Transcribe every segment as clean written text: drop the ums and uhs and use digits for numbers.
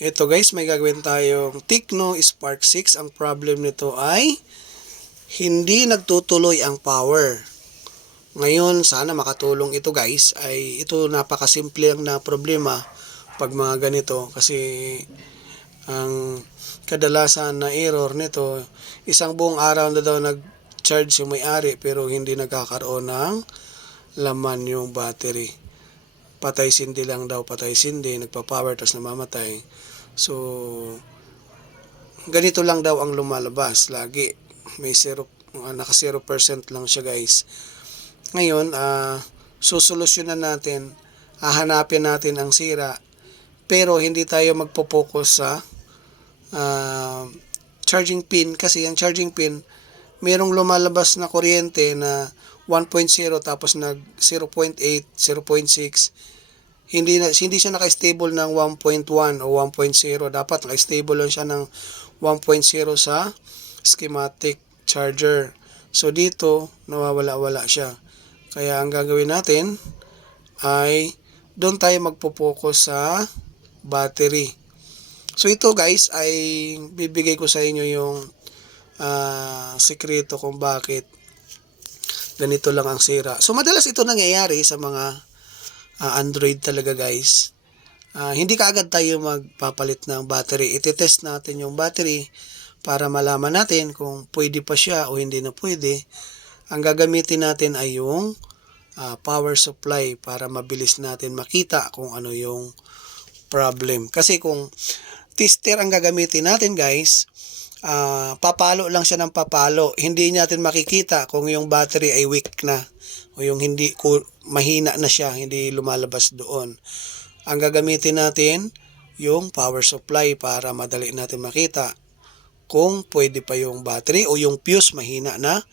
Ito guys, may gagawin tayong Tecno Spark 6. Ang problem nito ay hindi nagtutuloy ang power. Ngayon, sana makatulong ito guys. Ito napakasimple lang na problema pag mga ganito. Kasi ang kadalasan na error nito, isang buong araw na daw nag-charge yung may-ari pero hindi nagkakaroon ng laman yung battery. Patay sindi lang daw, patay sindi, nagpa-power tapos namamatay. So, ganito lang daw ang lumalabas lagi. May naka 0% lang siya guys. Ngayon, susolusyonan natin, hahanapin natin ang sira, pero hindi tayo magpo-focus sa charging pin kasi ang charging pin, merong lumalabas na kuryente na 1.0 tapos nag 0.8, 0.6. Hindi siya naka-stable ng 1.1 o 1.0. Dapat naka-stable lang siya ng 1.0 sa schematic charger. So dito nawawala-wala siya. Kaya ang gagawin natin ay doon tayo magpo-focus sa battery. So ito guys ay bibigay ko sa inyo yung sikreto kung bakit ganito lang ang sira. So madalas ito nangyayari sa mga Android talaga guys. Hindi kaagad tayo magpapalit ng battery. Iti-test natin yung battery para malaman natin kung pwede pa siya o hindi na pwede. Ang gagamitin natin ay yung power supply para mabilis natin makita kung ano yung problem. Kasi kung tester ang gagamitin natin guys, papalo lang siya ng papalo. Hindi natin makikita kung yung battery ay weak na o yung hindi mahina na siya, hindi lumalabas doon. Ang gagamitin natin yung power supply para madali natin makita kung pwede pa yung battery o yung fuse mahina na,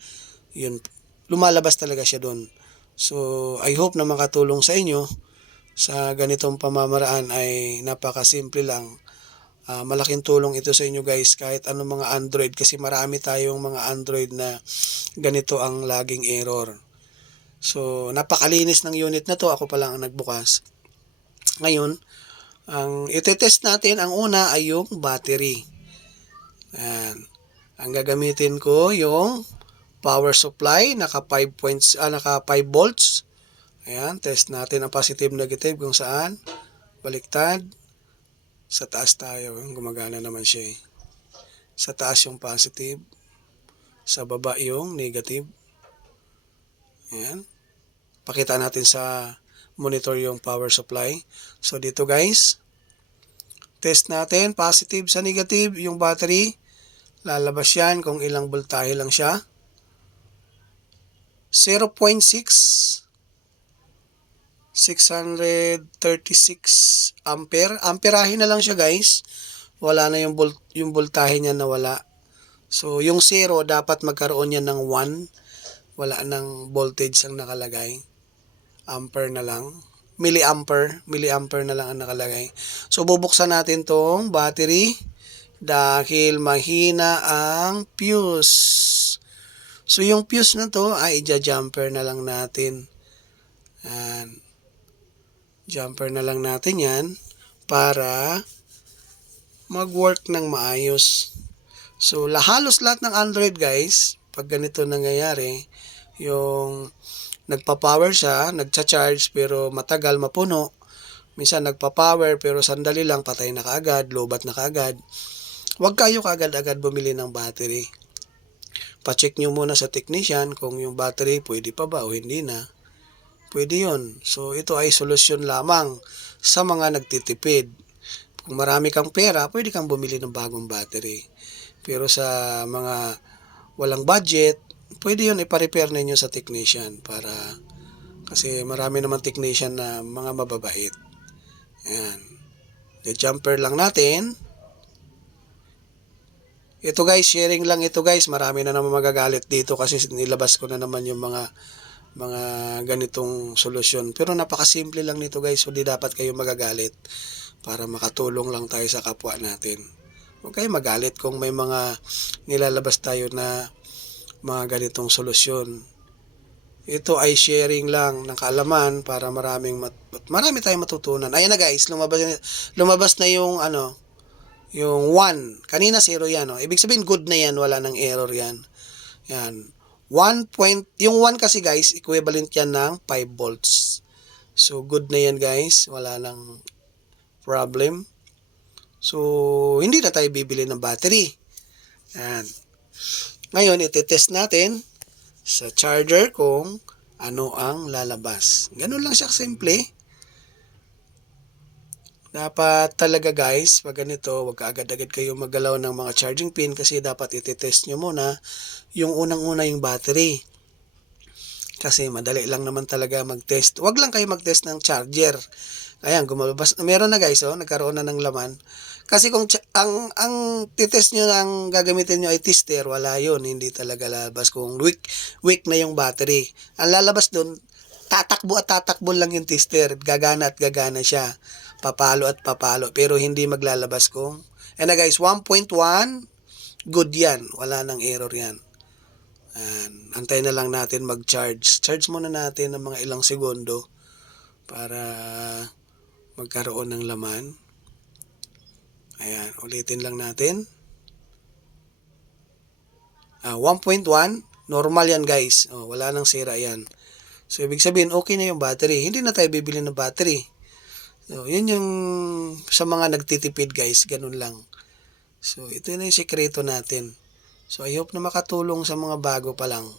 yun lumalabas talaga siya doon. So I hope na makatulong sa inyo sa ganitong pamamaraan. Ay napakasimple lang. Malaking tulong ito sa inyo guys kahit anong mga Android kasi marami tayong mga Android na ganito ang laging error. So napakalinis ng unit na to, ako pa lang ang nagbukas. Ngayon, ang itetest natin, ang una ay yung battery. Ayan. Ang gagamitin ko yung power supply, naka 5 volts. Ayan, test natin ang positive negative kung saan. Baliktad. Sa taas tayo, gumagana naman siya eh. Sa taas yung positive, sa baba yung negative. Ayan. Pakita natin sa monitor yung power supply. So dito guys, test natin, positive sa negative yung battery. Lalabas yan kung ilang voltahe lang siya. 0.6 636 ampere. Amperahe na lang siya guys. Wala na yung voltahe niya, nawala. So yung 0 dapat magkaroon yan ng 1. Wala nang voltage ang nakalagay. Ampere na lang. Milliampere na lang ang nakalagay. So bubuksan natin tong battery dahil mahina ang fuse. So yung fuse na to ay i-jumper na lang natin. Yan. Jumper na lang natin yan para mag-work ng maayos. So halos lahat ng Android guys, pag ganito nangyayari, yung nagpa-power siya, nagcha-charge pero matagal mapuno. Minsan nagpa-power pero sandali lang patay na kaagad, lobat na kaagad. Huwag kayo kaagad-agad bumili ng battery. Pa-check nyo muna sa technician kung yung battery pwede pa ba o hindi na. Pwede yun. So ito ay solusyon lamang sa mga nagtitipid. Kung marami kang pera, pwede kang bumili ng bagong battery. Pero sa mga walang budget, pwede yun ipa-repair ninyo sa technician para kasi marami naman technician na mga mababait. Ayan. I-jumper lang natin. Ito guys, sharing lang ito guys. Marami na naman magagalit dito kasi nilabas ko na naman yung mga ganitong solusyon. Pero napakasimple lang nito guys. So di dapat kayo magagalit para makatulong lang tayo sa kapwa natin. Huwag kayo magalit kung may mga nilalabas tayo na mga ganitong solusyon. Ito ay sharing lang ng kaalaman para marami tayong matutunan. Ayan na guys, lumabas na yung Yung 1, kanina 0 yan. Oh. Ibig sabihin good na yan, wala nang error yan. Yan. 1 point, yung 1 kasi guys, equivalent yan ng 5 volts. So good na yan guys, wala nang problem. So hindi na tayo bibili ng battery. Yan. Ngayon, iti-test natin sa charger kung ano ang lalabas. Ganun lang siya simple. Dapat talaga guys, pag ganito, wag agad-agad kayo maggalaw ng mga charging pin kasi dapat iti-test nyo muna yung unang-una yung battery. Kasi madali lang naman talaga mag-test. Wag lang kayo mag-test ng charger. Ayan, gumalabas. Meron na guys, oh, nagkaroon na ng laman. Kasi kung ang titest nyo ng gagamitin nyo ay tester, wala yun. Hindi talaga lalabas kung weak na yung battery. Ang lalabas doon, tatakbo at tatakbo lang yung tester. Gagana at gagana siya. Papalo at papalo. Pero hindi maglalabas kung... And na guys, 1.1, good yan. Wala nang error yan. Antay na lang natin mag-charge. Charge muna natin ng mga ilang segundo para magkaroon ng laman. Ayan, ulitin lang natin. 1.1, normal yan guys. Oh, wala nang sira yan. So, ibig sabihin, okay na yung battery. Hindi na tayo bibili ng battery. So, yun yung sa mga nagtitipid guys, ganun lang. So, ito na yung sekreto natin. So, I hope na makatulong sa mga bago pa lang.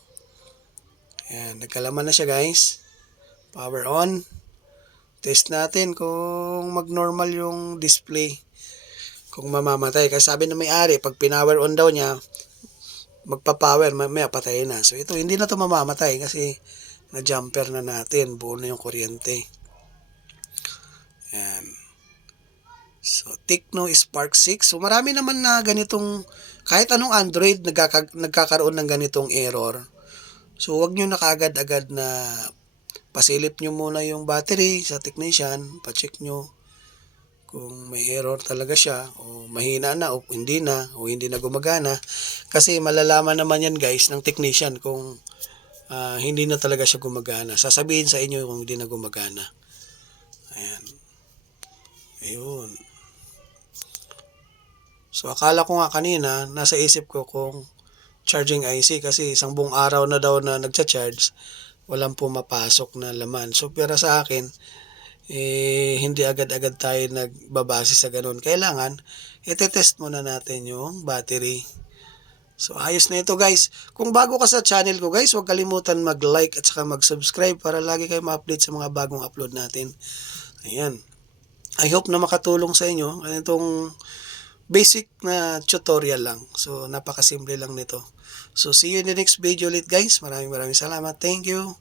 Ayan, nagkalaman na siya guys. Power on. Test natin kung mag-normal yung display. Kung mamamatay. Kasi sabi na may-ari, pag pinower on daw niya, magpa-power, may patay na. So, ito, hindi na ito mamamatay kasi na-jumper na natin. Buo na yung kuryente. Ayan. So, Tecno Spark 6. So, marami naman na ganitong, kahit anong Android, nagkakaroon ng ganitong error. So, wag nyo na kaagad-agad na pasilip nyo muna yung battery sa technician. Pa-check nyo kung may error talaga siya, o mahina na, o hindi na gumagana. Kasi malalaman naman yan guys ng technician kung hindi na talaga siya gumagana. Sasabihin sa inyo kung hindi na gumagana. Ayan. Ayun. So, akala ko nga kanina, nasa isip ko kung charging IC kasi isang buong araw na daw na nagcha-charge, walang pumapasok na laman. So, pero sa akin, hindi agad-agad tayo nagbabase sa ganun. Kailangan, ite-test muna natin yung battery. So, ayos na ito guys. Kung bago ka sa channel ko guys, huwag kalimutan mag-like at saka mag-subscribe para lagi kayo ma-update sa mga bagong upload natin. Ayan. I hope na makatulong sa inyo. Itong basic na tutorial lang. So, napakasimple lang nito. So, see you in the next video ulit guys. Maraming salamat. Thank you.